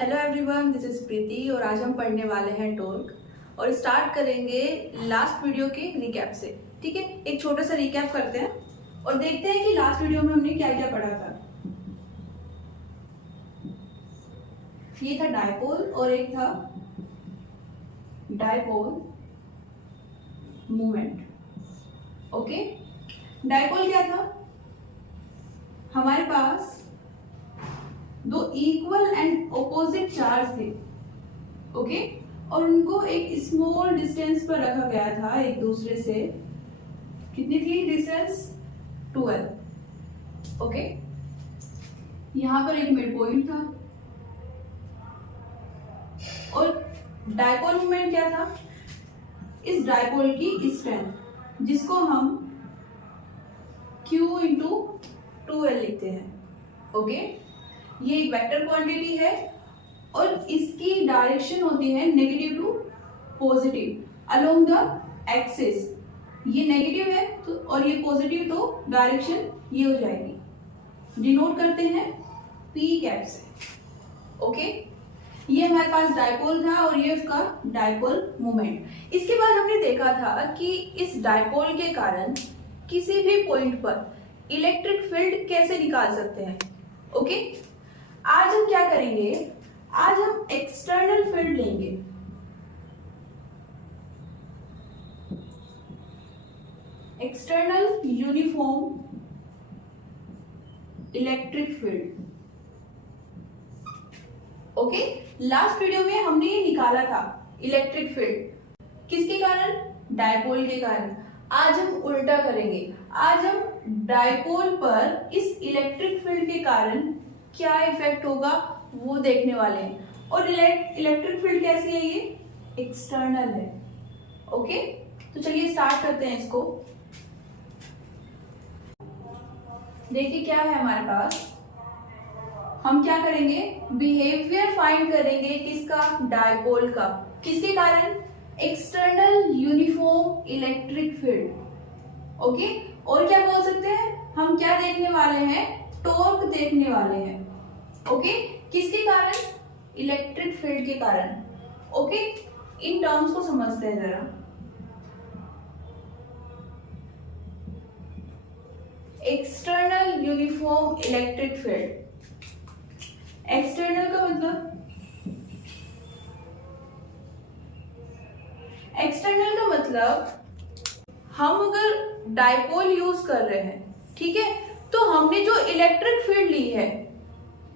Hello everyone, this is प्रीति और आज हम पढ़ने वाले हैं टॉर्क और स्टार्ट करेंगे लास्ट वीडियो के रिकैप से। ठीक है, एक छोटा सा रिकैप करते हैं और देखते हैं कि लास्ट वीडियो में हमने क्या क्या पढ़ा था। ये था डायपोल और एक था डायपोल मूवमेंट। ओके, डायपोल क्या था? हमारे पास दो इक्वल एंड ऑपोजिट चार्ज थे, ओके, और उनको एक स्मॉल डिस्टेंस पर रखा गया था एक दूसरे से। कितनी थी डिस्टेंस? 12। ओके, यहां पर एक मिड पॉइंट था और डायपोल मोमेंट क्या था? इस डायपोल की स्ट्रेंथ, जिसको हम Q इंटू 2L लिखते हैं। ओके, ये एक वेक्टर क्वांटिटी है और इसकी डायरेक्शन होती है negative to positive along the axis. ये नेगेटिव है तो और ये पॉजिटिव, तो डायरेक्शन ये हो जाएगी। डिनोट करते हैं P कैप से। ओके, ये हमारे पास डायपोल था और ये उसका डायपोल मोमेंट। इसके बाद हमने देखा था कि इस डायपोल के कारण किसी भी पॉइंट पर इलेक्ट्रिक फील्ड कैसे निकाल सकते हैं। ओके, आज हम क्या करेंगे? आज हम एक्सटर्नल फील्ड लेंगे। External uniform electric field. Okay, last video में हमने ये निकाला था इलेक्ट्रिक फील्ड किसके कारण? डायपोल के कारण। आज हम उल्टा करेंगे। आज हम डायपोल पर इस इलेक्ट्रिक फील्ड के कारण क्या इफेक्ट होगा वो देखने वाले हैं। और इलेक्ट्रिक फील्ड कैसी है? ये एक्सटर्नल है। ओके, तो चलिए स्टार्ट करते हैं इसको। देखिए क्या है हमारे पास। हम क्या करेंगे? बिहेवियर फाइंड करेंगे किसका? डायपोल का। किसके कारण? External uniform electric field. Okay, और क्या बोल सकते हैं हम? क्या देखने वाले हैं? टॉर्क देखने वाले हैं। ओके, किसके कारण? इलेक्ट्रिक फील्ड के कारण। ओके, इन टर्म्स को समझते हैं जरा। External uniform electric field. External का मतलब, एक्सटर्नल का मतलब हम अगर डायपोल यूज कर रहे हैं, ठीक है, तो हमने जो इलेक्ट्रिक फील्ड ली है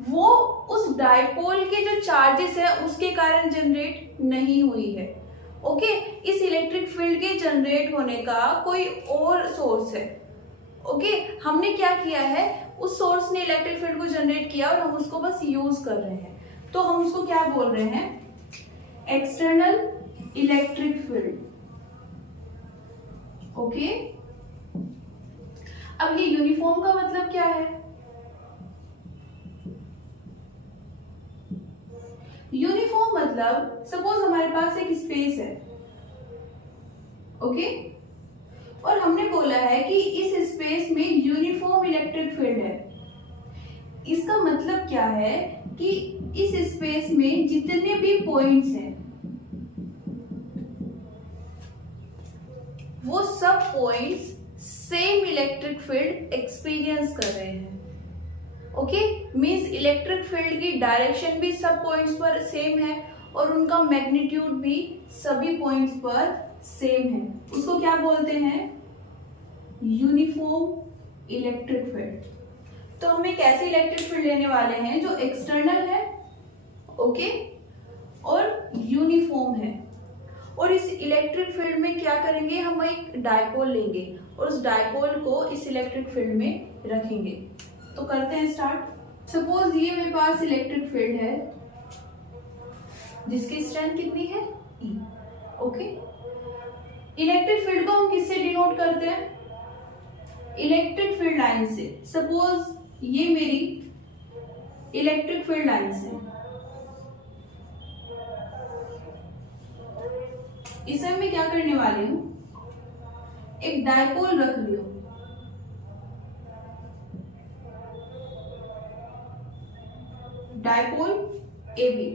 वो उस डायपोल के जो चार्जेस है उसके कारण जनरेट नहीं हुई है। ओके, इस इलेक्ट्रिक फील्ड के जनरेट होने का कोई और सोर्स है। ओके, हमने क्या किया है? उस सोर्स ने इलेक्ट्रिक फील्ड को जनरेट किया और हम उसको बस यूज कर रहे हैं, तो हम उसको क्या बोल रहे हैं? External electric field. ओके, अब ये यूनिफॉर्म का मतलब क्या है? यूनिफॉर्म मतलब सपोज हमारे पास एक स्पेस है, ओके, और हमने बोला है कि इस स्पेस में यूनिफॉर्म इलेक्ट्रिक फील्ड है। इसका मतलब क्या है कि इस स्पेस में जितने भी पॉइंट्स हैं वो सब points same electric field experience कर रहे हैं। ओके, मींस इलेक्ट्रिक फील्ड की डायरेक्शन भी सब पॉइंट्स पर सेम है और उनका मैग्नीट्यूड भी सभी पॉइंट्स पर सेम है। उसको क्या बोलते हैं? Uniform electric field. तो हम एक ऐसी इलेक्ट्रिक फील्ड लेने वाले हैं जो एक्सटर्नल है, ओके, और यूनिफॉर्म है। और इस इलेक्ट्रिक फील्ड में क्या करेंगे? हम एक डायपोल लेंगे और उस डायपोल को इस इलेक्ट्रिक फील्ड में रखेंगे। तो करते हैं स्टार्ट। सपोज ये मेरे पास इलेक्ट्रिक फील्ड है जिसकी स्ट्रेंथ कितनी है? E। ओके, इलेक्ट्रिक फील्ड को हम किससे डिनोट करते हैं? इलेक्ट्रिक फील्ड लाइन से। सपोज ये मेरी इलेक्ट्रिक फील्ड लाइन से। इसमें मैं क्या करने वाली हूं? एक डायपोल रख लियो। डायपोल ए बी,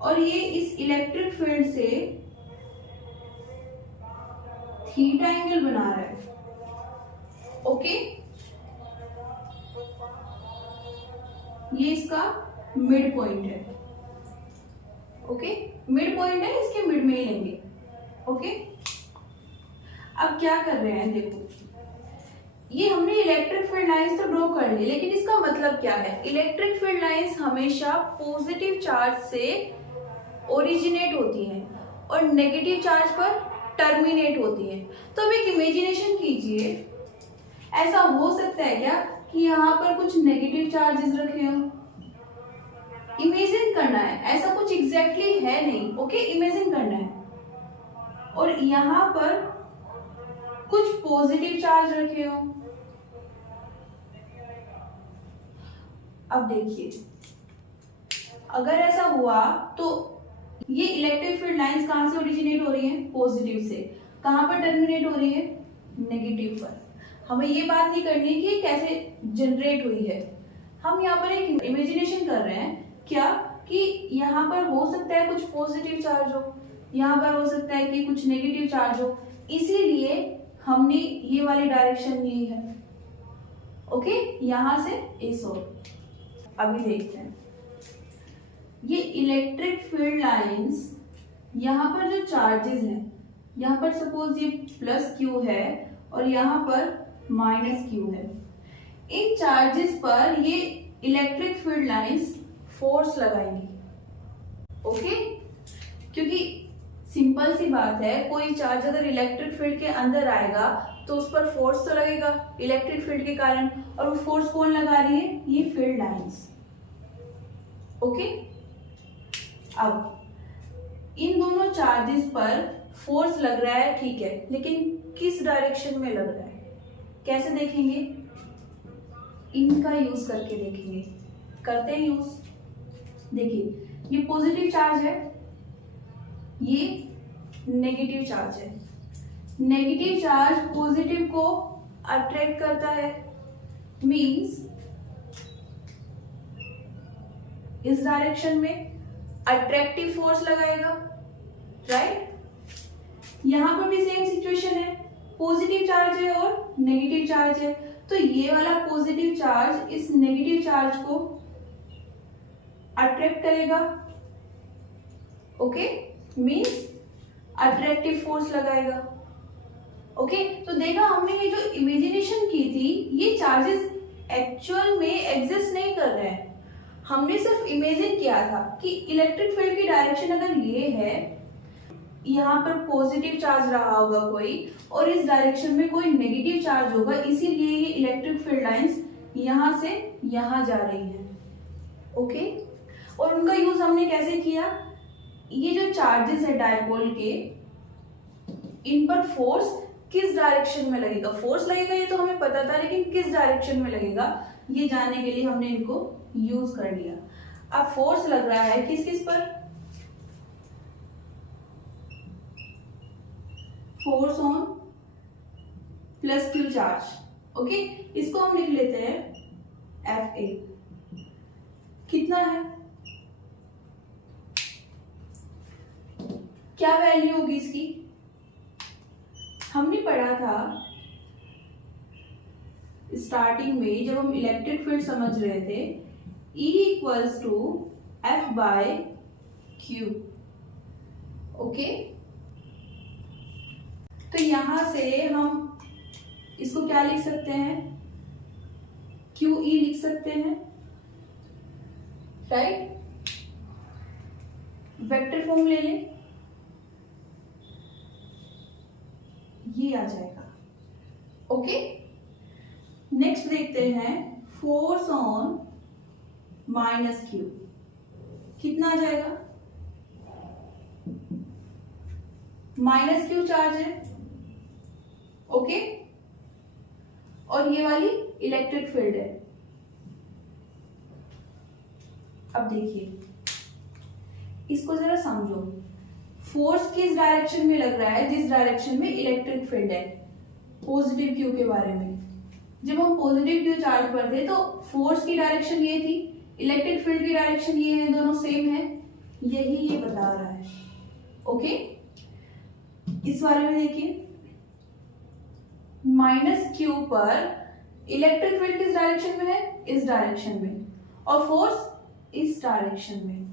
और ये इस इलेक्ट्रिक फील्ड से थीटा एंगल बना रहा है। ओके, ये इसका मिड पॉइंट है। ओके, मिड पॉइंट है, इसके मिड में ही लेंगे। ओके, अब क्या कर रहे हैं, देखो ये हमने इलेक्ट्रिक फील्ड लाइंस तो ड्रॉ कर ली, लेकिन इसका मतलब क्या है, इलेक्ट्रिक फील्ड लाइंस हमेशा पॉजिटिव चार्ज से ओरिजिनेट होती हैं और नेगेटिव चार्ज पर टर्मिनेट होती हैं। तो अब एक इमेजिनेशन कीजिए, ऐसा हो सकता है क्या कि यहाँ पर कुछ नेगेटिव चार्जेस रखे हों? इमेजिन करना है, ऐसा कुछ एग्जैक्टली है नहीं। ओके, इमेजिन करना है, और यहाँ पर कुछ पॉजिटिव चार्ज रखे हो। अब देखिए, अगर ऐसा हुआ तो ये इलेक्ट्रिक फील्ड लाइंस कहां से ओरिजिनेट हो रही हैं? पॉजिटिव से। कहां पर टर्मिनेट हो रही है? नेगेटिव पर। हमें ये बात नहीं करनी कि ये कैसे जनरेट हुई है, हम यहाँ पर एक इमेजिनेशन कर रहे हैं क्या कि यहाँ पर हो सकता है कुछ पॉजिटिव चार्ज हो, यहाँ पर हो सकता है कि कुछ नेगेटिव चार्ज हो, इसीलिए हमने ये वाली डायरेक्शन ली है। ओके, यहां से इस ओर। अभी देखते हैं, ये इलेक्ट्रिक फील्ड लाइंस, यहाँ पर जो चार्जेस हैं, यहाँ पर सपोज ये प्लस क्यू है और यहाँ पर माइनस क्यू है, इन चार्जेस पर ये इलेक्ट्रिक फील्ड लाइंस फोर्स लगाएंगी। ओके, क्योंकि सिंपल सी बात है, कोई चार्ज अगर इलेक्ट्रिक फील्ड के अंदर आएगा तो उस पर फोर्स तो लगेगा इलेक्ट्रिक फील्ड के कारण, और वो फोर्स कौन लगा रही है? ये फील्ड लाइंस। ओके, अब इन दोनों चार्जेस पर फोर्स लग रहा है, ठीक है, लेकिन किस डायरेक्शन में लग रहा है? कैसे देखेंगे? इनका यूज करके देखेंगे। करते हैं यूज। देखिए, ये पॉजिटिव चार्ज है, ये नेगेटिव चार्ज है। नेगेटिव चार्ज पॉजिटिव को अट्रैक्ट करता है, मींस इस डायरेक्शन में अट्रैक्टिव फोर्स लगाएगा, राइट? यहां पर भी सेम सिचुएशन है, पॉजिटिव चार्ज है और नेगेटिव चार्ज है, तो ये वाला पॉजिटिव चार्ज इस नेगेटिव चार्ज को अट्रैक्ट करेगा। ओके, मींस अट्रैक्टिव फोर्स लगाएगा। ओके, तो देखा हमने ये जो इमेजिनेशन की थी, ये चार्जेस एक्चुअल में एग्जिस्ट नहीं कर रहे हैं, हमने सिर्फ इमेजिन किया था कि इलेक्ट्रिक फील्ड की डायरेक्शन अगर ये है, यहाँ पर पॉजिटिव चार्ज रहा होगा कोई, और इस डायरेक्शन में कोई नेगेटिव चार्ज होगा, इसीलिए ये इलेक्ट्रिक फील्ड लाइंस यहाँ से यहाँ जा रही है। ओके, और उनका यूज हमने कैसे किया? ये जो चार्जेस है डायपोल के, इन पर फोर्स किस डायरेक्शन में लगेगा? फोर्स लगेगा ये तो हमें पता था, लेकिन किस डायरेक्शन में लगेगा ये जानने के लिए हमने इनको यूज कर लिया। अब फोर्स लग रहा है किस किस पर? Force on plus Q charge. Okay, इसको हम लिख लेते हैं एफ ए। कितना है? क्या वैल्यू होगी इसकी? हमने पढ़ा था स्टार्टिंग में जब हम इलेक्ट्रिक फील्ड समझ रहे थे, E equals to F by Q. Okay, तो यहां से हम इसको क्या लिख सकते हैं? क्यू ई लिख सकते हैं, राइट? वेक्टर फॉर्म ले लें, ये आ जाएगा। ओके, नेक्स्ट देखते हैं फोर्स ऑन माइनस क्यू। कितना आ जाएगा? माइनस क्यू चार्ज है। ओके, और ये वाली इलेक्ट्रिक फील्ड है। अब देखिए, इसको जरा समझो, फोर्स किस डायरेक्शन में लग रहा है? जिस डायरेक्शन में इलेक्ट्रिक फील्ड है। पॉजिटिव क्यू के बारे में, जब हम पॉजिटिव क्यू चार्ज पर थे तो फोर्स की डायरेक्शन ये थी, इलेक्ट्रिक फील्ड की डायरेक्शन ये है, दोनों सेम है, यही ये बता रहा है। ओके, इस वाले में देखिए -q पर इलेक्ट्रिक फील्ड किस डायरेक्शन में है, इस डायरेक्शन में, और फोर्स इस डायरेक्शन में।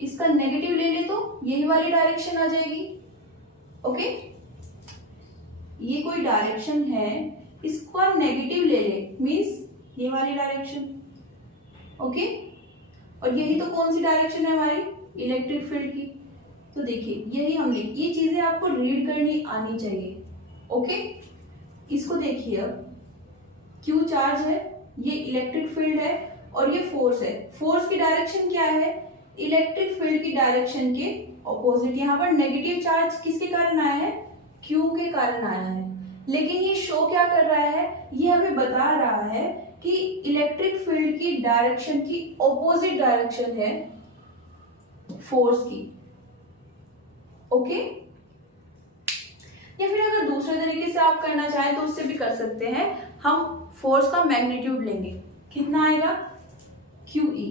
इसका नेगेटिव ले ले तो यही वाली डायरेक्शन आ जाएगी। ओके, ये कोई डायरेक्शन है, इसको आप नेगेटिव ले ले, मीन्स ये वाली डायरेक्शन। ओके, और यही तो कौन सी डायरेक्शन है हमारी, इलेक्ट्रिक फील्ड की। तो देखिए यही हमने, ये चीजें आपको रीड करनी आनी चाहिए। ओके, इसको देखिए, अब क्यू चार्ज है, ये इलेक्ट्रिक फील्ड है, और ये फोर्स है। फोर्स की डायरेक्शन क्या है, इलेक्ट्रिक फील्ड की डायरेक्शन के ऑपोजिट। यहाँ पर नेगेटिव चार्ज किसके कारण आया है, क्यू के कारण आया है। लेकिन ये शो क्या कर रहा है, ये हमें बता रहा है कि इलेक्ट्रिक फील्ड की डायरेक्शन की ऑपोजिट डायरेक्शन है फोर्स की। ओके, या फिर अगर दूसरे तरीके से आप करना चाहें तो उससे भी कर सकते हैं। हम फोर्स का मैग्नीट्यूड लेंगे, कितना आएगा, QE।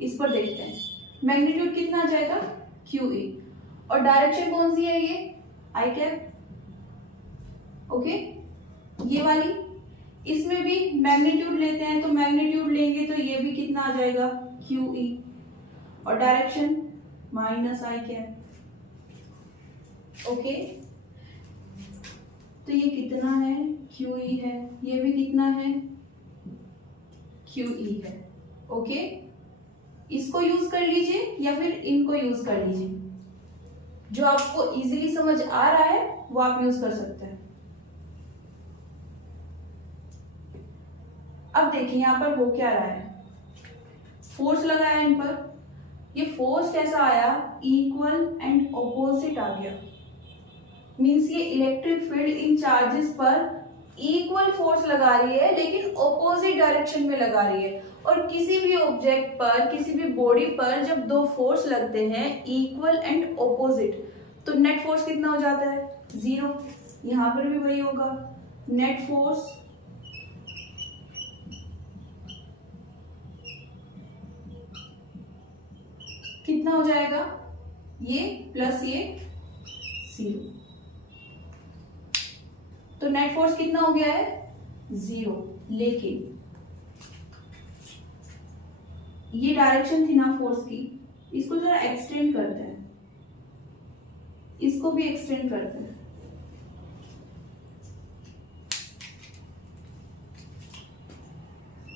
इस पर देखते हैं मैग्नीट्यूड कितना आ जाएगा, QE, और डायरेक्शन कौन सी है, ये आई कैप। ओके, ये वाली, इसमें भी मैग्नीट्यूड लेते हैं, तो मैग्नीट्यूड लेंगे तो ये भी कितना आ जाएगा, QE, और डायरेक्शन -i कैप। ओके, तो ये कितना है, QE है, ये भी कितना है, QE है। ओके, इसको यूज कर लीजिए या फिर इनको यूज कर लीजिए, जो आपको इजीली समझ आ रहा है वो आप यूज कर सकते हैं। अब देखिए यहां पर हो क्या रहा है, फोर्स लगाया इन पर, ये फोर्स कैसा आया, इक्वल एंड ऑपोजिट आ गया। मींस ये इलेक्ट्रिक फील्ड इन चार्जेस पर इक्वल फोर्स लगा रही है, लेकिन ऑपोजिट डायरेक्शन में लगा रही है। और किसी भी ऑब्जेक्ट पर, किसी भी बॉडी पर जब दो फोर्स लगते हैं इक्वल एंड ऑपोजिट, तो नेट फोर्स कितना हो जाता है, 0। यहां पर भी वही होगा, नेट फोर्स कितना हो जाएगा, ये प्लस ये 0, तो नेट फोर्स कितना हो गया है, 0। लेकिन ये डायरेक्शन थी ना फोर्स की, इसको जरा एक्सटेंड करते हैं, इसको भी एक्सटेंड करते हैं।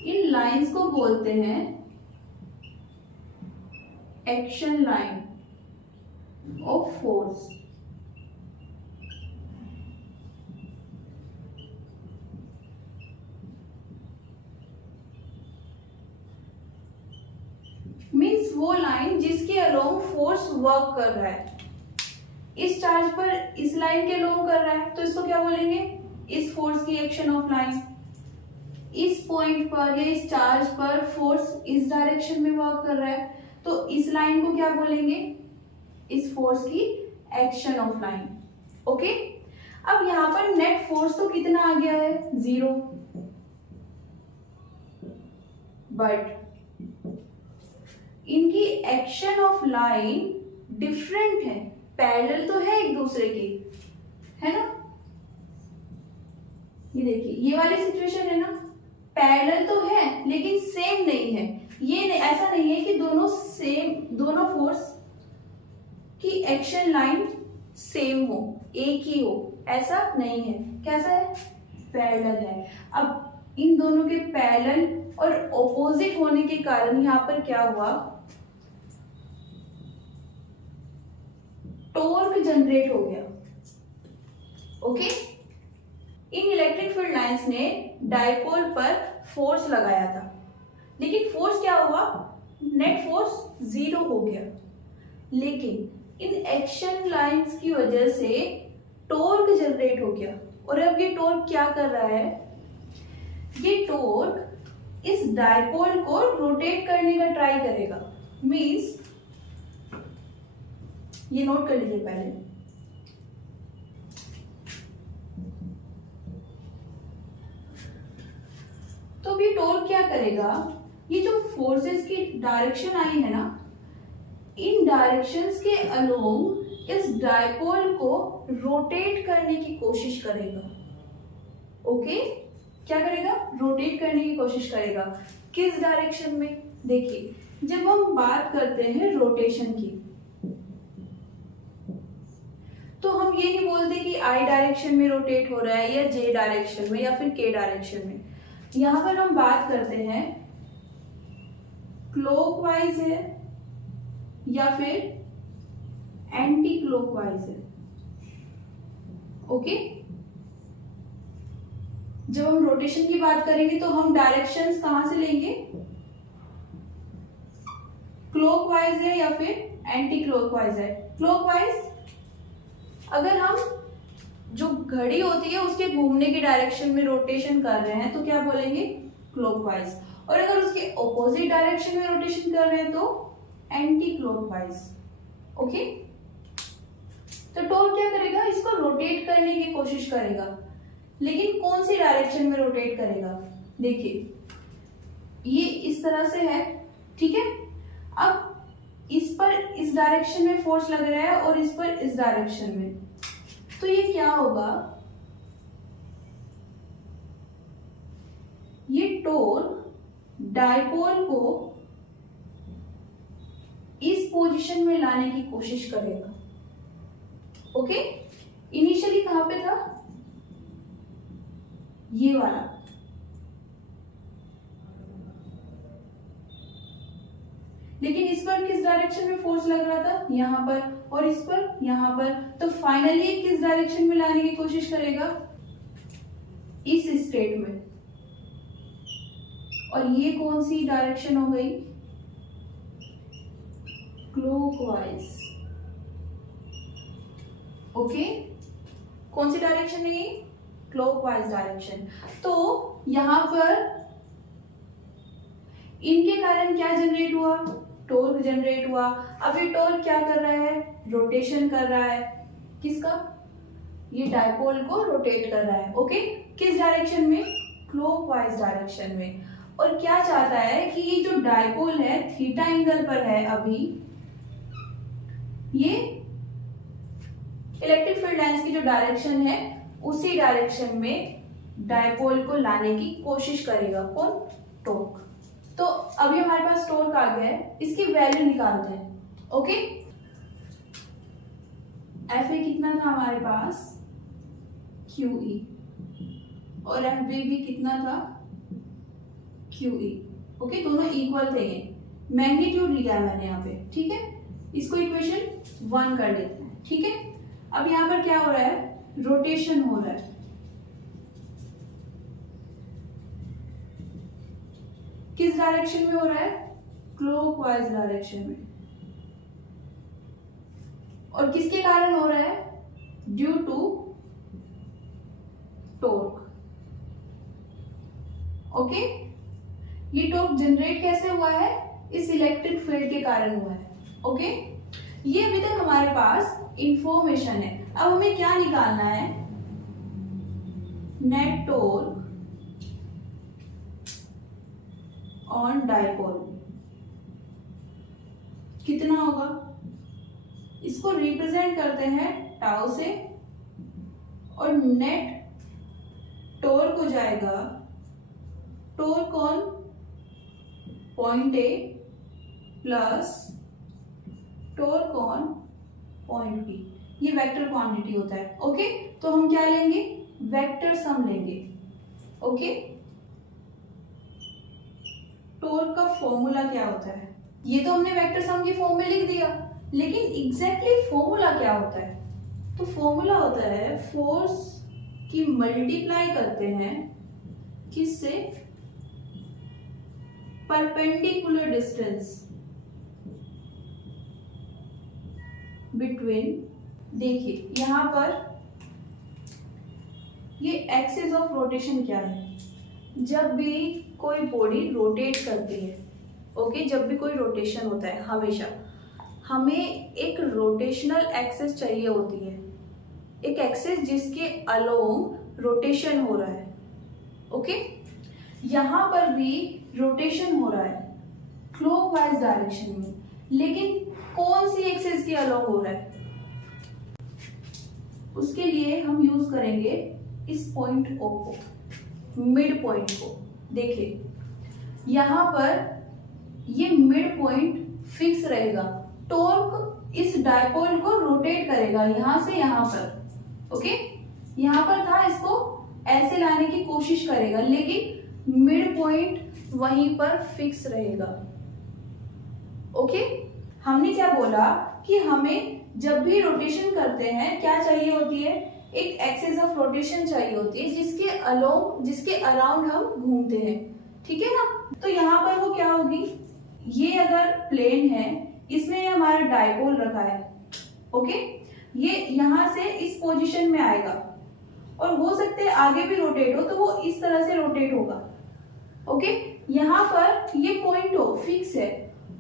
इन लाइंस को बोलते हैं action line of force. Means वो लाइन जिसके अलोंग फोर्स वर्क कर रहा है। इस चार्ज पर इस लाइन के अलोंग कर रहा है, तो इसको क्या बोलेंगे, इस फोर्स की एक्शन ऑफ लाइन। इस पॉइंट पर या इस चार्ज पर फोर्स इस डायरेक्शन में वर्क कर रहा है, तो इस लाइन को क्या बोलेंगे, इस फोर्स की एक्शन ऑफ लाइन। ओके, अब यहां पर नेट फोर्स तो कितना आ गया है, 0, बट इनकी एक्शन ऑफ लाइन डिफरेंट है, पैरेलल तो है एक दूसरे के, है ना। ये देखिए ये वाली सिचुएशन है ना, पैरेलल तो है लेकिन सेम नहीं है। ये ऐसा नहीं है कि दोनों सेम, दोनों फोर्स की एक्शन लाइन सेम हो, एक ही हो, ऐसा नहीं है। कैसा है, पैरेलल है। अब इन दोनों के पैरेलल और ऑपोजिट होने के कारण यहां पर क्या हुआ, टॉर्क जनरेट हो गया। ओके, इन इलेक्ट्रिक फील्ड लाइंस ने डाइपोल पर फोर्स लगाया था, लेकिन फोर्स क्या हुआ, नेट फोर्स 0 हो गया। लेकिन इन एक्शन लाइंस की वजह से टॉर्क जनरेट हो गया। और अब ये टॉर्क क्या कर रहा है, ये टॉर्क इस डाइपोल को रोटेट करने का ट्राई करेगा। मींस ये नोट कर लीजिए पहले, तो अब ये टॉर्क क्या करेगा, ये जो फोर्सेस की डायरेक्शन आई है ना, इन डायरेक्शंस के अलोंग इस डायपोल को रोटेट करने की कोशिश करेगा। ओके, क्या करेगा, रोटेट करने की कोशिश करेगा। किस डायरेक्शन में, देखिए जब हम बात करते हैं रोटेशन की, तो हम ये नहीं बोलते कि आई डायरेक्शन में रोटेट हो रहा है या जे डायरेक्शन में या फिर के डायरेक्शन में। यहां पर हम बात करते हैं क्लॉकवाइज है या फिर एंटी क्लॉकवाइज है। ओके, जब हम रोटेशन की बात करेंगे तो हम डायरेक्शंस कहां से लेंगे, क्लॉकवाइज है या फिर एंटी क्लॉकवाइज है। क्लॉकवाइज, अगर हम जो घड़ी होती है उसके घूमने की डायरेक्शन में रोटेशन कर रहे हैं तो क्या बोलेंगे, क्लॉकवाइज। और अगर उसके ऑपोजिट डायरेक्शन में रोटेशन कर रहे हैं तो एंटी क्लॉकवाइज। ओके, तो टॉर्क क्या करेगा, इसको रोटेट करने की कोशिश करेगा, लेकिन कौन सी डायरेक्शन में रोटेट करेगा। देखिए ये इस तरह से है, ठीक है। अब इस पर इस डायरेक्शन में फोर्स लग रहा है और इस पर इस डायरेक्शन में, तो ये क्या होगा, ये टॉर्क डायपोल को इस पोजीशन में लाने की कोशिश करेगा। ओके, इनिशियली कहां पे था, ये वाला, लेकिन इस पर किस डायरेक्शन में फोर्स लग रहा था, यहां पर, और इस पर यहां पर, तो फाइनली किस डायरेक्शन में लाने की कोशिश करेगा, इस स्टेट में। और ये कौन सी डायरेक्शन हो गई, क्लॉकवाइज। ओके, कौन सी डायरेक्शन है ये, क्लॉकवाइज डायरेक्शन। तो यहां पर इनके कारण क्या जनरेट हुआ, टॉर्क जनरेट हुआ। अब ये टॉर्क क्या कर रहा है, रोटेशन कर रहा है, किसका, ये डायपोल को रोटेट कर रहा है। ओके, किस डायरेक्शन में, क्लॉकवाइज डायरेक्शन में। और क्या चाहता है कि ये जो डायपोल है थीटा एंगल पर है, अभी ये इलेक्ट्रिक फील्ड लाइंस की जो डायरेक्शन है उसी डायरेक्शन में डायपोल को लाने की कोशिश करेगा, कौन, टॉर्क। तो अभी हमारे पास टॉर्क आ गया है, इसकी वैल्यू निकालते हैं। ओके, एफ ए कितना था हमारे पास, क्यू ई, और एफ बी भी कितना था, क्यू ई। ओके, दोनों इक्वल थे, ये मैग्नीट्यूड लिया है मैंने यहाँ पे, ठीक है। इसको इक्वेशन 1 कर लेते हैं, ठीक है। अब यहाँ पर क्या हो रहा है, रोटेशन हो रहा है, किस डायरेक्शन में हो रहा है, क्लॉकवाइज डायरेक्शन में। और किसके कारण हो रहा है, ड्यू टू टॉर्क। ओके, ये टॉर्क जनरेट कैसे हुआ है, इस इलेक्ट्रिक फील्ड के कारण हुआ है। ओके, ये अभी तक हमारे पास इंफॉर्मेशन है। अब हमें क्या निकालना है, नेट टॉर्क ऑन डायपोल कितना होगा, इसको रिप्रेजेंट करते हैं टाउ से, और नेट टॉर्क हो जाएगा torque on point A plus torque on point B. ये वेक्टर क्वांटिटी होता है। ओके, तो हम क्या लेंगे, वेक्टर सम लेंगे। ओके, टॉर्क का फॉर्मूला क्या होता है, ये तो हमने वेक्टर सम की फॉर्म में लिख दिया, लेकिन एग्जैक्टली फॉर्मूला क्या होता है, तो फॉर्मूला होता है फोर्स की मल्टीप्लाई करते हैं किससे, परपेंडिकुलर डिस्टेंस बिटवीन। देखिए यहां पर ये एक्सिस ऑफ रोटेशन क्या है, जब भी कोई बॉडी रोटेट करती है, ओके, जब भी कोई रोटेशन होता है हमेशा हमें एक रोटेशनल एक्सिस चाहिए होती है, एक एक्सिस जिसके अलोंग रोटेशन हो रहा है। ओके, यहाँ पर भी रोटेशन हो रहा है क्लॉकवाइज डायरेक्शन में, लेकिन कौन सी एक्सिस के अलोंग हो रहा है, उसके लिए हम यूज करेंगे इस पॉइंट O को, मिड पॉइंट को। देखिए यहाँ पर ये मिड पॉइंट फिक्स रहेगा, टॉर्क इस डायपोल को रोटेट करेगा यहां से यहां पर। ओके, यहां पर था, इसको ऐसे लाने की कोशिश करेगा, लेकिन मिड पॉइंट वहीं पर फिक्स रहेगा। ओके, हमने क्या बोला कि हमें जब भी रोटेशन करते हैं क्या चाहिए होती है, एक एक्सिस ऑफ रोटेशन चाहिए होती है जिसके अलोंग, जिसके अराउंड हम घूमते हैं। ठीक है ना, तो यहाँ पर वो क्या होगी, ये अगर प्लेन है, इसमें हमारा डायपोल रखा है। ओके, ये यहां से इस पोजीशन में आएगा और हो सकता है आगे भी रोटेट हो, तो वो इस तरह से रोटेट होगा। ओके, यहाँ पर ये पॉइंट हो फिक्स है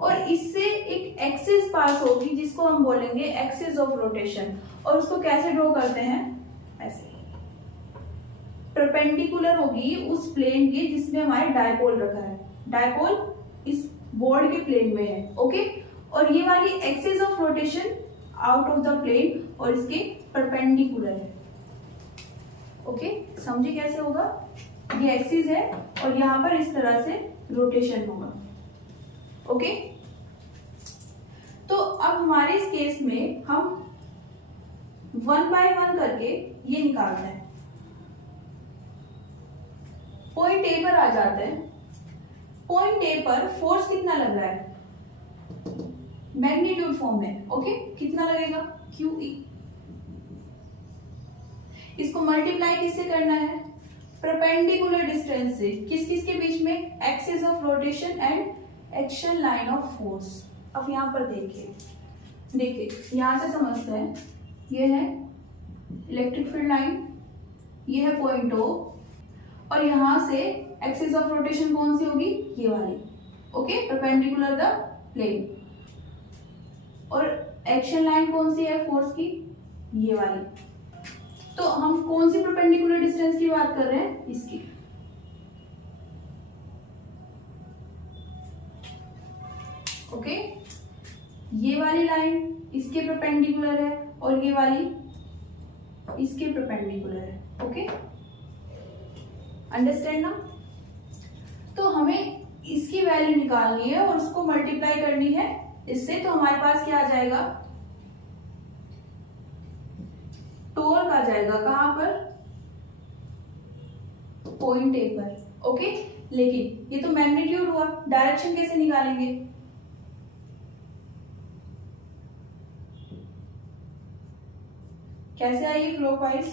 और इससे एक एक्सिस पास होगी जिसको हम बोलेंगे एक्सिस ऑफ रोटेशन। और उसको कैसे ड्रॉ करते हैं, ऐसे परपेंडिकुलर होगी उस प्लेन के जिसमें हमारे डायपोल रखा है। डायपोल इस बोर्ड के प्लेन में है। ओके, और ये वाली axis of rotation out of the plane और इसके परपेंडिकुलर है। ओके, समझे कैसे होगा, ये एक्सिस है और यहाँ पर इस तरह से रोटेशन होगा। ओके, तो अब हमारे इस केस में हम 1 बाय 1 करके ये निकालना है। पॉइंट ए पर आ जाते हैं। पॉइंट ए पर फोर्स कितना लग रहा है, मैग्नीट्यूड फॉर्म में। ओके, कितना लगेगा, QE। इसको मल्टीप्लाई किससे करना है, परपेंडिकुलर डिस्टेंस से। किस किस के बीच में, axis of rotation and action line of force. अब यहां पर देखिए यहां से समझते हैं, ये है इलेक्ट्रिक फील्ड लाइन, ये है पॉइंट O, और यहां से एक्सिस ऑफ रोटेशन कौन सी होगी, ये वाली। Okay, perpendicular the plane. और एक्शन लाइन कौन सी है फोर्स की, ये वाली। तो हम कौन सी परपेंडिकुलर डिस्टेंस की बात कर रहे हैं, इसकी। ओके, ये वाली लाइन इसके परपेंडिकुलर है और ये वाली इसके परपेंडिकुलर है। ओके, अंडरस्टैंड ना। तो हमें इसकी वैल्यू निकालनी है और उसको मल्टीप्लाई करनी है इससे। तो हमारे पास क्या आ जाएगा, टॉर्क आ जाएगा, कहां पर, पॉइंट ए पर। ओके, लेकिन ये तो मैग्नीट्यूड हुआ, डायरेक्शन कैसे निकालेंगे, कैसे आएगी, क्लॉकवाइज।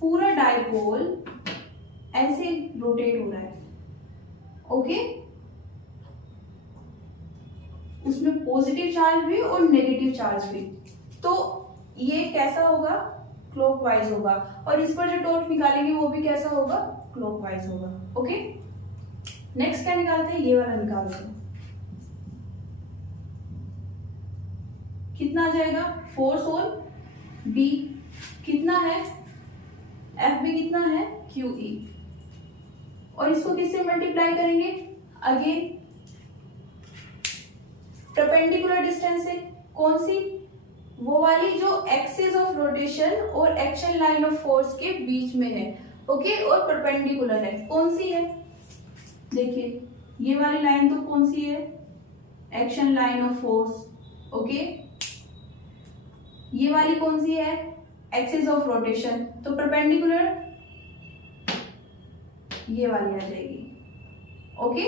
पूरा डायपोल ऐसे रोटेट हो रहा है। ओके, उसमें पॉजिटिव चार्ज भी और नेगेटिव चार्ज भी, तो ये कैसा होगा, क्लॉकवाइज होगा। और इस पर जो टॉर्क निकालेंगे वो भी कैसा होगा, क्लॉकवाइज होगा। ओके, नेक्स्ट क्या निकालते हैं, ये वाला निकालते हैं। कितना आ जाएगा, फोर्स ऑन B कितना है, FB कितना है, QE। और इसको किससे मल्टीप्लाई करेंगे, अगेन परपेंडिकुलर डिस्टेंस से। कौन सी, वो वाली जो एक्सिस ऑफ रोटेशन और एक्शन लाइन ऑफ फोर्स के बीच में है। ओके, और परपेंडिकुलर है, कौन सी है, देखिए ये वाली लाइन तो कौन सी है, action line of force. Okay, ये वाली कौन सी है, एक्सिस ऑफ रोटेशन, तो परपेंडिकुलर ये वाली आ जाएगी। ओके,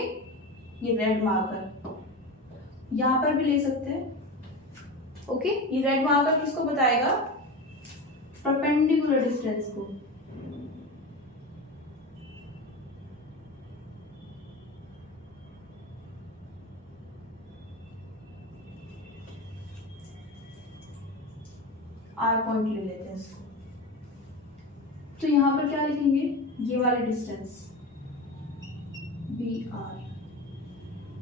ये रेड मार्कर यहां पर भी ले सकते हैं। ओके, ये रेड मार्कर किसको बताएगा, परपेंडिकुलर डिस्टेंस को। R पॉइंट ले लेते हैं इसको। तो यहां पर क्या लिखेंगे, ये वाली डिस्टेंस BR।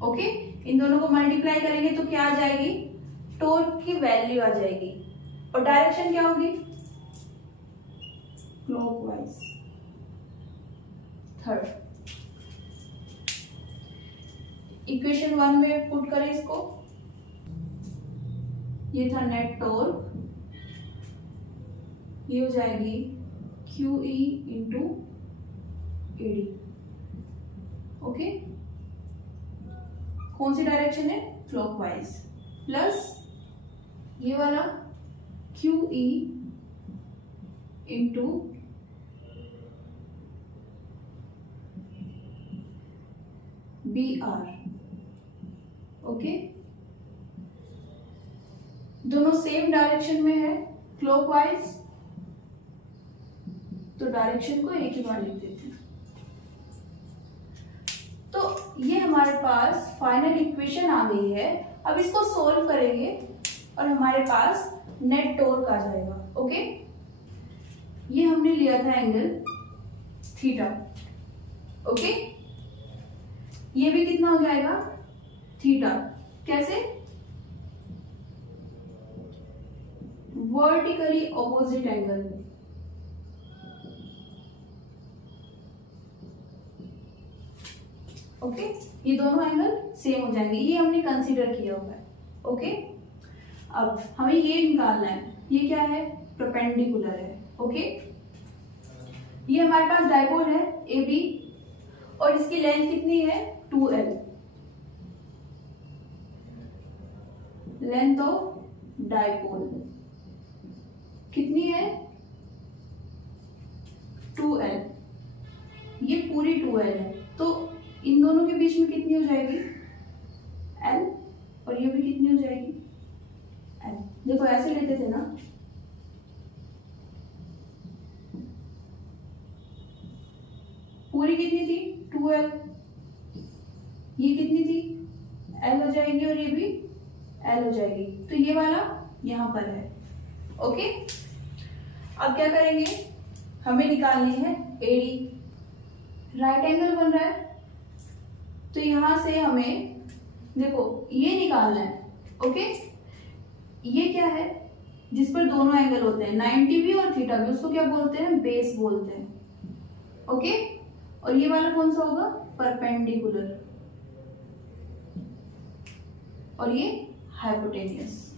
ओके, इन दोनों को मल्टीप्लाई करेंगे तो क्या आ जाएगी, टॉर्क की वैल्यू आ जाएगी। और डायरेक्शन क्या होगी, क्लॉकवाइज। थर्ड, इक्वेशन 1 में पुट करें इसको, ये था नेट टॉर्क, ये हो जाएगी QE इंटू AD। ओके, कौन सी डायरेक्शन है? क्लॉकवाइज। प्लस ये वाला QE इंटू BR। ओके, दोनों सेम डायरेक्शन में है, क्लॉकवाइज, तो डायरेक्शन को एक ही बार लिख देते हैं। तो ये हमारे पास फाइनल इक्वेशन आ गई है। अब इसको सोल्व करेंगे और हमारे पास नेट टॉर्क आ जाएगा। ओके, ये हमने लिया था एंगल थीटा। ओके, ये भी कितना हो जाएगा? थीटा। कैसे? Vertically opposite angle. ओके, ये दोनों एंगल सेम हो जाएंगे, ये हमने कंसीडर किया हुआ है। ओके, अब हमें ये निकालना है, ये क्या है? परपेंडिकुलर है। ओके, ये हमारे पास डायपोल है AB और इसकी लेंथ कितनी है? 2L। लेंथ ऑफ डायपोल कितनी है? 2L। ये पूरी 2L है, तो इन दोनों के बीच में कितनी हो जाएगी? L, और ये भी कितनी हो जाएगी? L। देखो ऐसे लेते थे ना, पूरी कितनी थी? 2L। ये कितनी थी? L हो जाएगी, और ये भी L हो जाएगी, तो ये वाला यहां पर है। ओके, अब क्या करेंगे? हमें निकालनी है AD। राइट एंगल बन रहा है, तो यहां से हमें देखो ये निकालना है। ओके, ये क्या है? जिस पर दोनों एंगल होते हैं, 90 भी और थीटा भी, उसको क्या बोलते हैं? बेस बोलते हैं। ओके, और ये वाला कौन सा होगा? परपेंडिकुलर, और ये हाइपोटेनियस।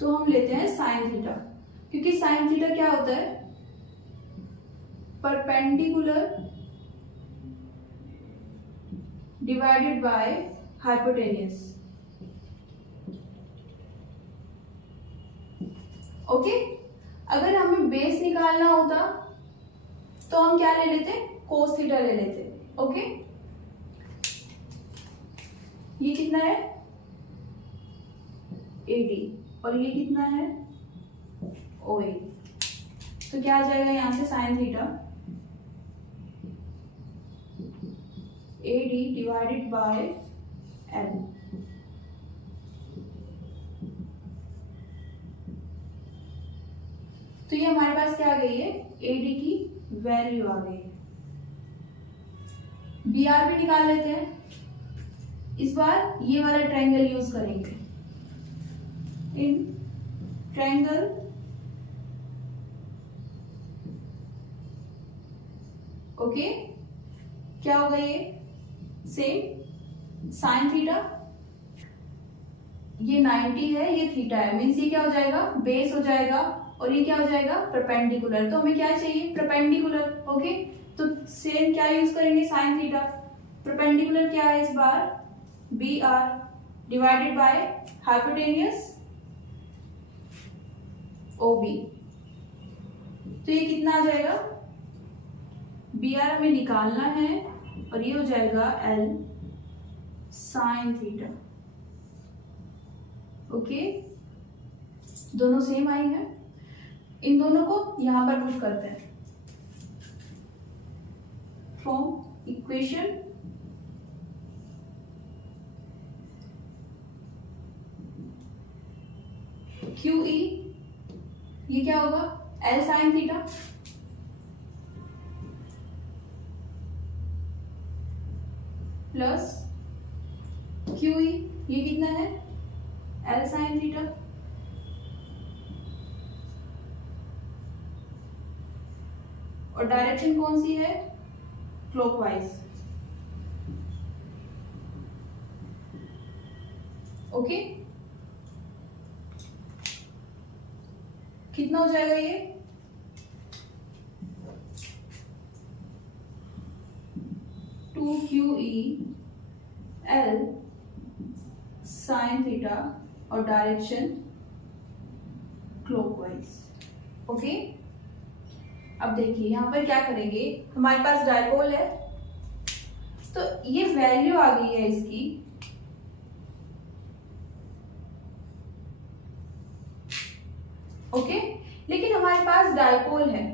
तो हम लेते हैं साइन थीटा, क्योंकि साइन थीटा क्या होता है? Perpendicular divided by hypotenuse. Okay, अगर हमें बेस निकालना होता तो हम क्या ले लेते? कोस थीटा ले लेते। ओके, ये कितना है? AD, और ये कितना है? OA। तो क्या आ जाएगा यहां से? Sine theta AD divided by L। तो ये हमारे पास क्या आ गई है? AD की वैल्यू आ गई है। BR भी निकाल लेते हैं। इस बार ये वाला ट्रायंगल यूज करेंगे। इन ट्रायंगल ओके, क्या होगा? ये सेम साइन थीटा, ये 90 है, ये थीटा है, मीन्स ये क्या हो जाएगा? बेस हो जाएगा, और ये क्या हो जाएगा? परपेंडिकुलर। तो हमें क्या चाहिए? परपेंडिकुलर। ओके, तो सेम क्या यूज करेंगे? Sine theta. परपेंडिकुलर क्या है इस बार? BR divided by hypotenuse OB। तो ये कितना आ जाएगा? BR हमें निकालना है, और ये हो जाएगा L साइन थीटा। ओके, दोनों सेम आई है, इन दोनों को यहां पर पुट करते हैं। फ्रॉम इक्वेशन QE, ये क्या होगा? L sine theta plus QE, ये कितना है? L साइन थीटा और डायरेक्शन कौन सी है, क्लॉकवाइज। ओके, कितना हो जाएगा ये, two Q E L sine theta और डायरेक्शन क्लॉकवाइज। ओके, अब देखिए यहां पर क्या करेंगे, हमारे पास डायपोल है तो ये वैल्यू आ गई है इसकी, ओके, लेकिन हमारे पास डायपोल है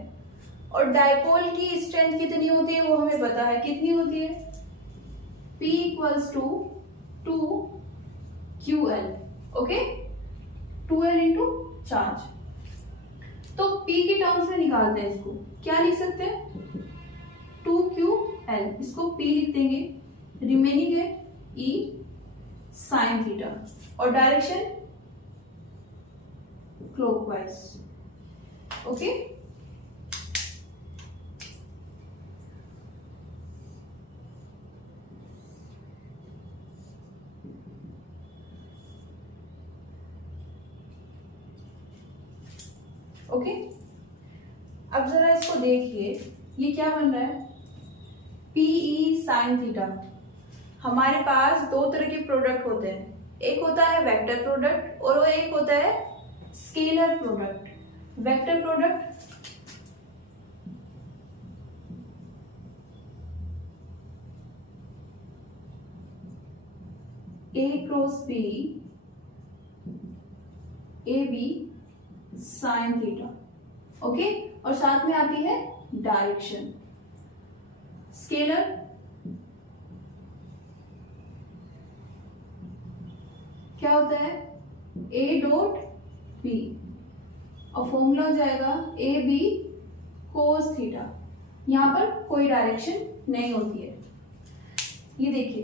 और डायपोल की स्ट्रेंथ कितनी होती है वो हमें पता है, कितनी होती है, P equals to 2QL। Okay, 2L into charge. तो P की टर्म्स में निकालते हैं इसको, क्या लिख सकते हैं, 2QL, इसको P लिख देंगे, रिमेनिंग है E साइन थीटा और डायरेक्शन क्लॉकवाइज। ओके, ओके, अब जरा इसको देखिए, ये क्या बन रहा है, PE साइन थीटा। हमारे पास दो तरह के प्रोडक्ट होते हैं, एक होता है वेक्टर प्रोडक्ट और वो एक होता है scalar product. Vector product A cross B AB sine theta. Okay, और साथ में आती है डायरेक्शन। स्केलर क्या होता है, A डॉट B और फॉर्मूला हो जाएगा AB कोस थीटा। यहां पर कोई डायरेक्शन नहीं होती है। ये देखिए,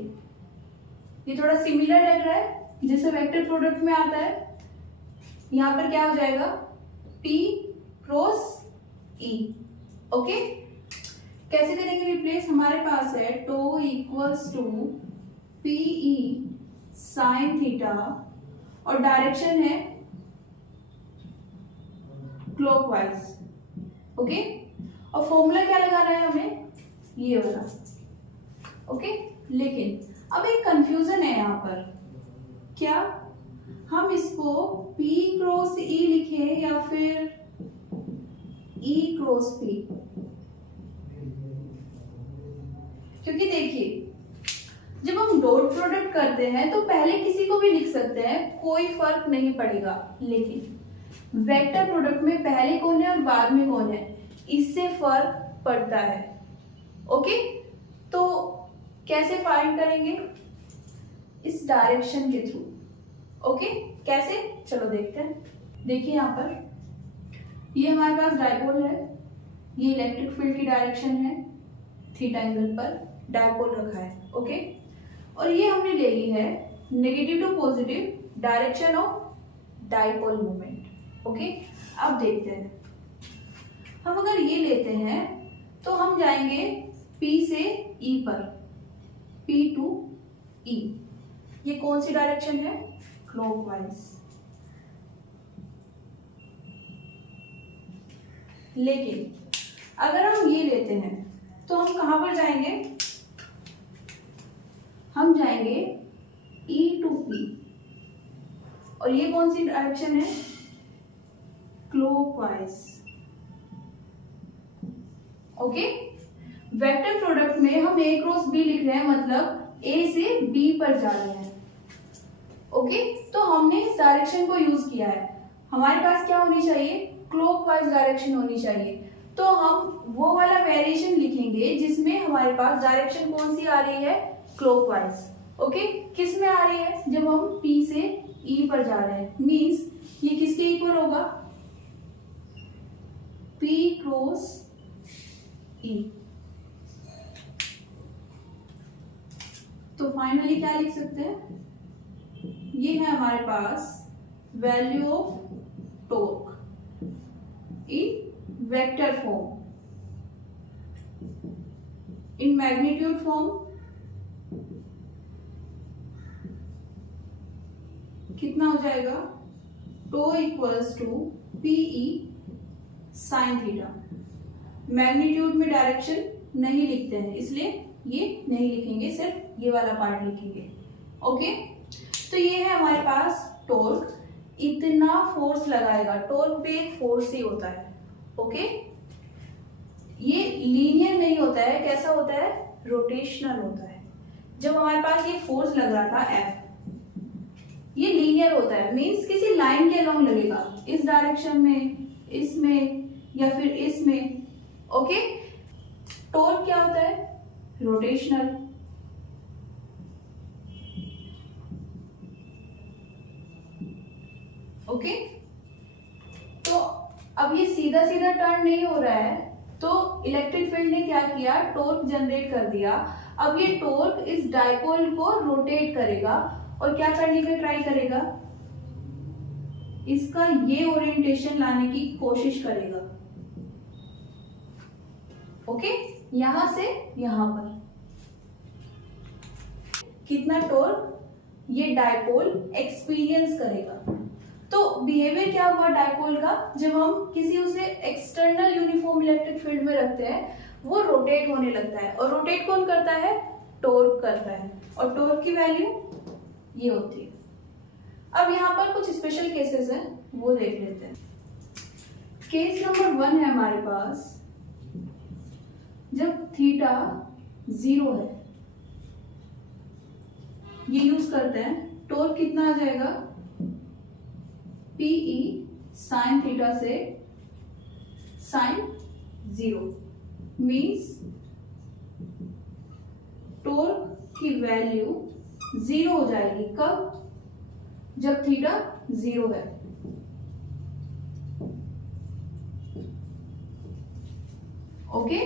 ये थोड़ा सिमिलर लग रहा है जैसे वेक्टर प्रोडक्ट में आता है। यहां पर क्या हो जाएगा, P क्रॉस E। ओके, कैसे करेंगे रिप्लेस, हमारे पास है tau equals to PE sine theta और डायरेक्शन है क्लॉकवाइज। ओके, और फॉर्मूला क्या लगाना है हमें, ये वाला। ओके, लेकिन अब एक कंफ्यूजन है यहाँ पर, क्या हम इसको P क्रॉस E लिखें या फिर E क्रॉस P, क्योंकि देखिए जब हम डॉट प्रोडक्ट करते हैं तो पहले किसी को भी लिख सकते हैं, कोई फर्क नहीं पड़ेगा, लेकिन वेक्टर प्रोडक्ट में पहले कौन है और बाद में कौन है, इससे फर्क पड़ता है। ओके, तो कैसे फाइंड करेंगे, इस डायरेक्शन के थ्रू। ओके, कैसे, चलो देखते हैं। देखिए यहाँ पर ये हमारे पास डायपोल है, ये इलेक्ट्रिक फील्ड की डायरेक्शन है, थीटा एंगल पर डायपोल रखा है। ओके, और ये हमने ले ली है negative to positive direction of dipole moment. Okay, अब देखते हैं, हम अगर ये लेते हैं तो हम जाएंगे P से E पर, P टू E, ये कौन सी डायरेक्शन है, क्लॉकवाइज। लेकिन अगर हम ये लेते हैं तो हम कहां पर जाएंगे, हम जाएंगे E टू P, और ये कौन सी डायरेक्शन है, क्लॉकवाइज। ओके, वेक्टर प्रोडक्ट में हम A क्रॉस B लिख रहे हैं, मतलब A से B पर जा रहे हैं। ओके, तो हमने इस डायरेक्शन को यूज किया है, हमारे पास क्या होनी चाहिए, क्लॉकवाइज डायरेक्शन होनी चाहिए। तो हम वो वाला वेरिएशन लिखेंगे जिसमें हमारे पास डायरेक्शन कौन सी आ रही है, क्लॉकवाइज। ओके, किस में आ रही है, जब हम P से E पर जा रहे हैं, मींस ये किसके इक्वल होगा, P क्रॉस E। तो फाइनली क्या लिख सकते हैं, ये है हमारे पास value of torque in vector form. In magnitude form कितना हो जाएगा, tau equals to PE sine theta. Magnitude में डायरेक्शन नहीं लिखते हैं, इसलिए ये नहीं लिखेंगे, सिर्फ ये वाला पार्ट लिखेंगे। ओके, तो ये है हमारे पास टॉर्क। इतना फोर्स लगाएगा, टॉर्क भी एक फोर्स ही होता है। ओके, ये लीनियर नहीं होता है, कैसा होता है, रोटेशनल होता है। जब हमारे पास ये फोर्स लग रहा था F, ये लीनियर होता है, मींस किसी लाइन के अलोंग लगेगा, इस डायरेक्शन में, इसमें या फिर इसमें। ओके, टॉर्क क्या होता है, रोटेशनल। ओके, तो अब ये सीधा सीधा टर्न नहीं हो रहा है, तो इलेक्ट्रिक फील्ड ने क्या किया, टॉर्क जनरेट कर दिया। अब ये टॉर्क इस डायपोल को रोटेट करेगा और क्या करने का ट्राई करेगा, इसका ये ओरिएंटेशन लाने की कोशिश करेगा। ओके, यहां से यहां पर कितना टॉर्क ये डायपोल एक्सपीरियंस करेगा। तो बिहेवियर क्या हुआ डायपोल का, जब हम किसी उसे एक्सटर्नल यूनिफॉर्म इलेक्ट्रिक फील्ड में रखते हैं, वो रोटेट होने लगता है। और रोटेट कौन करता है, टॉर्क करता है। और टॉर्क की वैल्यू ये होती है। अब यहाँ पर कुछ स्पेशल केसेस हैं, वो देख लेते हैं। केस नंबर 1 है हमारे पास, जब थीटा 0 है, ये यूज करते हैं। टॉर्क कितना आ जाएगा, पीई साइन थीटा से साइन 0, मीन्स टॉर्क की वैल्यू 0 हो जाएगी। कब, जब थीटा 0 है। ओके,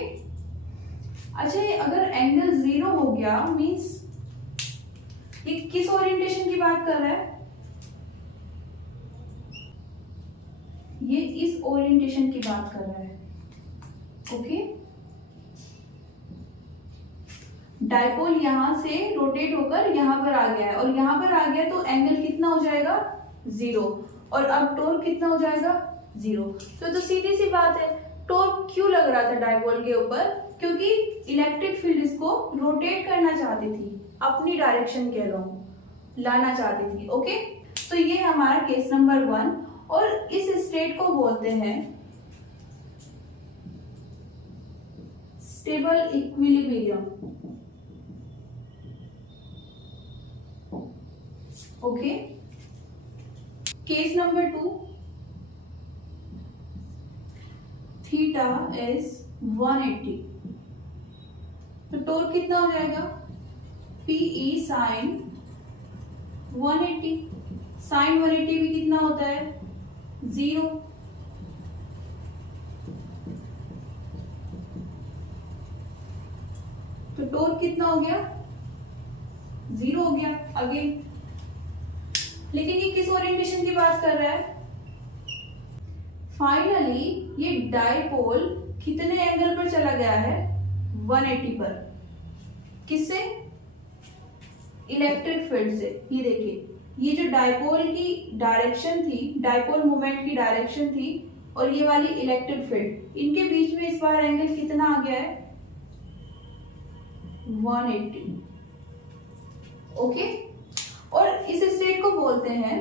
अच्छा, ये अगर एंगल 0 हो गया, मीन्स ये किस ओरिएंटेशन की बात कर रहा है, ये इस ओरिएंटेशन की बात कर रहा है। ओके, डायपोल यहां से रोटेट होकर यहां पर आ गया है, और यहां पर आ गया तो एंगल कितना हो जाएगा, 0, और अब टॉर्क कितना हो जाएगा, 0। तो सीधी सी बात है, टॉर्क क्यों लग रहा था डायपोल के ऊपर, क्योंकि इलेक्ट्रिक फील्ड इसको रोटेट करना चाहती थी, अपनी डायरेक्शन के अलोंग लाना चाहती थी। ओके, तो ये हमारा केस नंबर 1, और इस स्टेट को बोलते हैं stable equilibrium. Okay, case number 2, theta is 180, तो टॉर्क कितना हो जाएगा, पीई साइन 180। साइन 180 भी कितना होता है, 0। तो टॉर्क कितना हो गया, 0 हो गया अगेन। लेकिन ये किस ओरिएंटेशन की बात कर रहा है, फाइनली ये डायपोल कितने एंगल पर चला गया है, 180 पर। किससे, इलेक्ट्रिक फील्ड से। ये देखिए, ये जो डायपोल की डायरेक्शन थी, डायपोल मोमेंट की डायरेक्शन थी, और ये वाली इलेक्ट्रिक फील्ड, इनके बीच में इस बार एंगल कितना आ गया है, 180। ओके, और इस स्टेट को बोलते हैं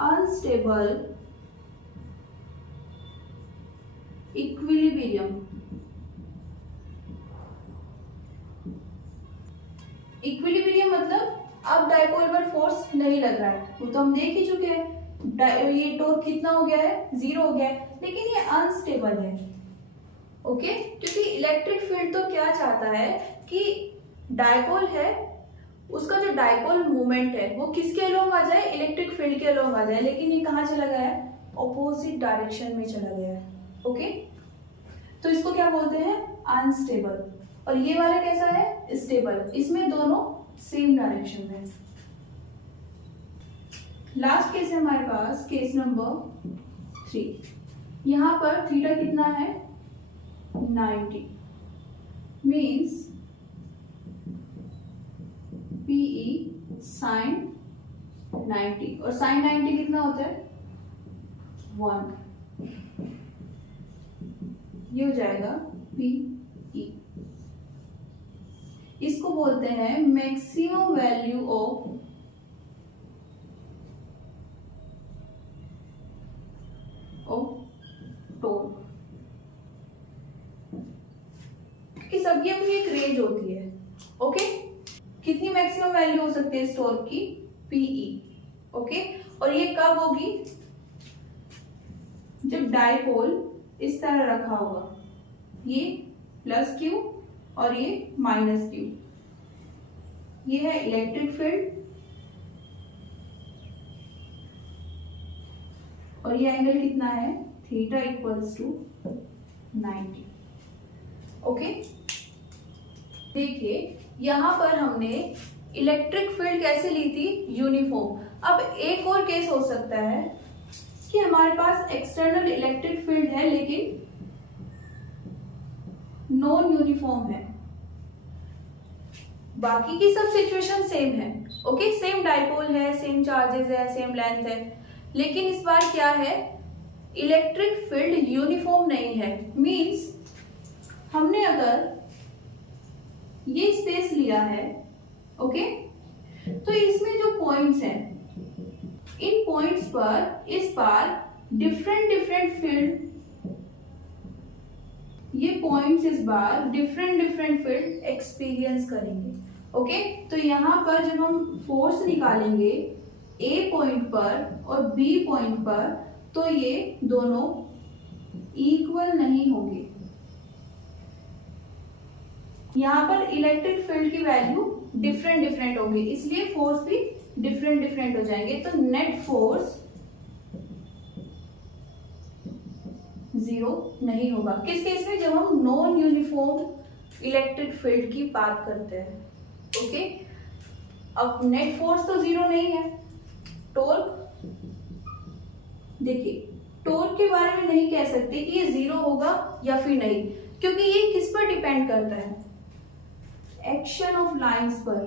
अनस्टेबल इक्विलिब्रियम। इक्विलिब्रियम मतलब अब डायपोल पर फोर्स नहीं लग रहा है, वो तो हम देख ही चुके हैं। ये टॉर्क कितना हो गया है, 0 हो गया है, लेकिन ये अनस्टेबल है। ओके, क्योंकि इलेक्ट्रिक फील्ड तो क्या चाहता है कि डायपोल है, उसका जो डायपोल मूवमेंट है वो किसके अलोंग आ जाए, इलेक्ट्रिक फील्ड के अलोंग आ जाए, लेकिन ये कहाँ चला गया है, ऑपोजिट डायरेक्शन में चला गया है। ओके, तो इसको क्या बोलते हैं, अनस्टेबल। और ये वाला कैसा है, स्टेबल, इसमें दोनों सेम डायरेक्शन में। लास्ट केस है हमारे पास, केस नंबर 3। यहां पर थीटा कितना है, 90। मीन्स PE sin 90, और sin 90 कितना होता है 1, ये हो जाएगा PE। इसको बोलते हैं मैक्सिमम वैल्यू ऑफ टॉर्क। कि सबकी अपनी एक रेंज होती है। ओके, कितनी मैक्सिमम वैल्यू हो सकती है इस टॉर्क की, PE। ओके, और ये कब होगी, जब डाइपोल इस तरह रखा होगा, ये प्लस Q और ये माइनस Q। ये है इलेक्ट्रिक फील्ड और ये एंगल कितना है, थीटा इक्वल्स टू 90। ओके, देखिए यहां पर हमने इलेक्ट्रिक फील्ड कैसे ली थी, यूनिफॉर्म। अब एक और केस हो सकता है कि हमारे पास एक्सटर्नल इलेक्ट्रिक फील्ड है लेकिन नॉन यूनिफॉर्म है, बाकी की सब सिचुएशन सेम है। ओके, सेम डाइपोल है, सेम चार्जेस है, सेम लेंथ है, लेकिन इस बार क्या है, इलेक्ट्रिक फील्ड यूनिफॉर्म नहीं है। मींस हमने अगर ये स्पेस लिया है, ओके, तो इसमें जो पॉइंट्स हैं, इन पॉइंट्स पर इस बार डिफरेंट फील्ड, ये पॉइंट्स इस बार डिफरेंट फील्ड एक्सपीरियंस करेंगे। ओके, तो यहां पर जब हम फोर्स निकालेंगे ए पॉइंट पर और बी पॉइंट पर, तो ये दोनों इक्वल नहीं होंगे। यहां पर इलेक्ट्रिक फील्ड की वैल्यू डिफरेंट होगी, इसलिए फोर्स भी डिफरेंट हो जाएंगे। तो नेट फोर्स 0 नहीं होगा। किस केस में, जब हम नॉन यूनिफॉर्म इलेक्ट्रिक फील्ड की बात करते हैं। ओके, अब नेट फोर्स तो 0 नहीं है। टॉर्क, देखिए टॉर्क के बारे में नहीं कह सकते कि ये 0 होगा या फिर नहीं, क्योंकि ये किस पर डिपेंड करता है, एक्शन ऑफ लाइंस पर।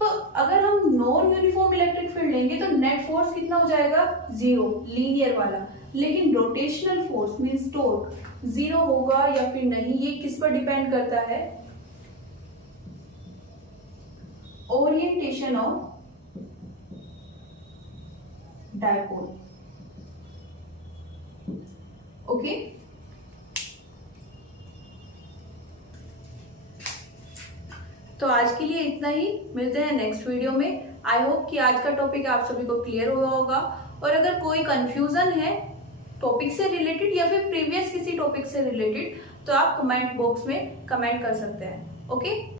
तो अगर हम नॉन यूनिफॉर्म इलेक्ट्रिक फील्ड लेंगे तो नेट फोर्स कितना हो जाएगा, 0, लीनियर वाला। लेकिन रोटेशनल फोर्स मींस टॉर्क 0 होगा या फिर नहीं, ये किस पर डिपेंड करता है, ओरिएंटेशन ऑफ डाइपोल। ओके, तो आज के लिए इतना ही, मिलते हैं नेक्स्ट वीडियो में। आई होप कि आज का टॉपिक आप सभी को क्लियर हुआ होगा, और अगर कोई कंफ्यूजन है टॉपिक से रिलेटेड या फिर प्रीवियस किसी टॉपिक से रिलेटेड, तो आप कमेंट बॉक्स में कमेंट कर सकते हैं। ओके।